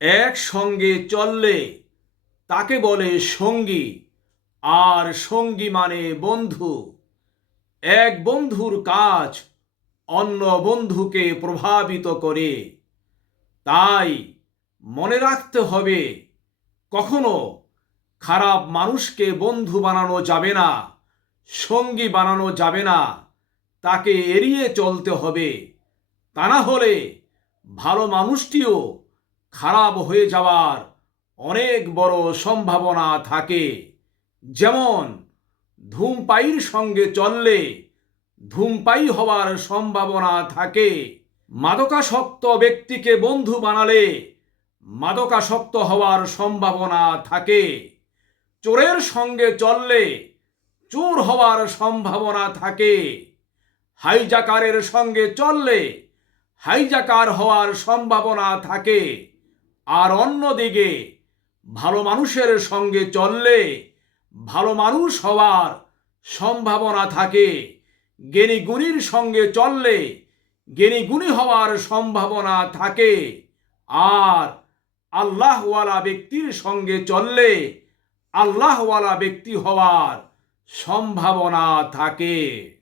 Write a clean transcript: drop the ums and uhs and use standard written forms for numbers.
একসঙ্গে চললে তাকে বলে সঙ্গী, আর সঙ্গী মানে বন্ধু। এক বন্ধুর কাজ অন্য বন্ধুকে প্রভাবিত করে। তাই মনে রাখতে হবে, কখনো খারাপ মানুষকে বন্ধু বানানো যাবে না, সঙ্গী বানানো যাবে না, তাকে এড়িয়ে চলতে হবে। তা না হলে ভালো মানুষটিও খারাপ হয়ে যাওয়ার অনেক বড় সম্ভাবনা থাকে। যেমন ধূমপায়ীর সঙ্গে চললে ধূমপায়ী হওয়ার সম্ভাবনা থাকে। মাদকাসক্ত ব্যক্তিকে বন্ধু বানালে মাদকাসক্ত হওয়ার সম্ভাবনা থাকে। চোরের সঙ্গে চললে চোর হওয়ার সম্ভাবনা থাকে। হাইজাকারের সঙ্গে চললে হাইজাকার হওয়ার সম্ভাবনা থাকে। আর অন্যদিকে ভালো মানুষের সঙ্গে চললে ভালো মানুষ হওয়ার সম্ভাবনা থাকে। জ্ঞানী গুণীর সঙ্গে চললে জ্ঞানী গুণী হওয়ার সম্ভাবনা থাকে। আর আল্লাহওয়ালা ব্যক্তির সঙ্গে চললে আল্লাহওয়ালা ব্যক্তি হওয়ার সম্ভাবনা থাকে।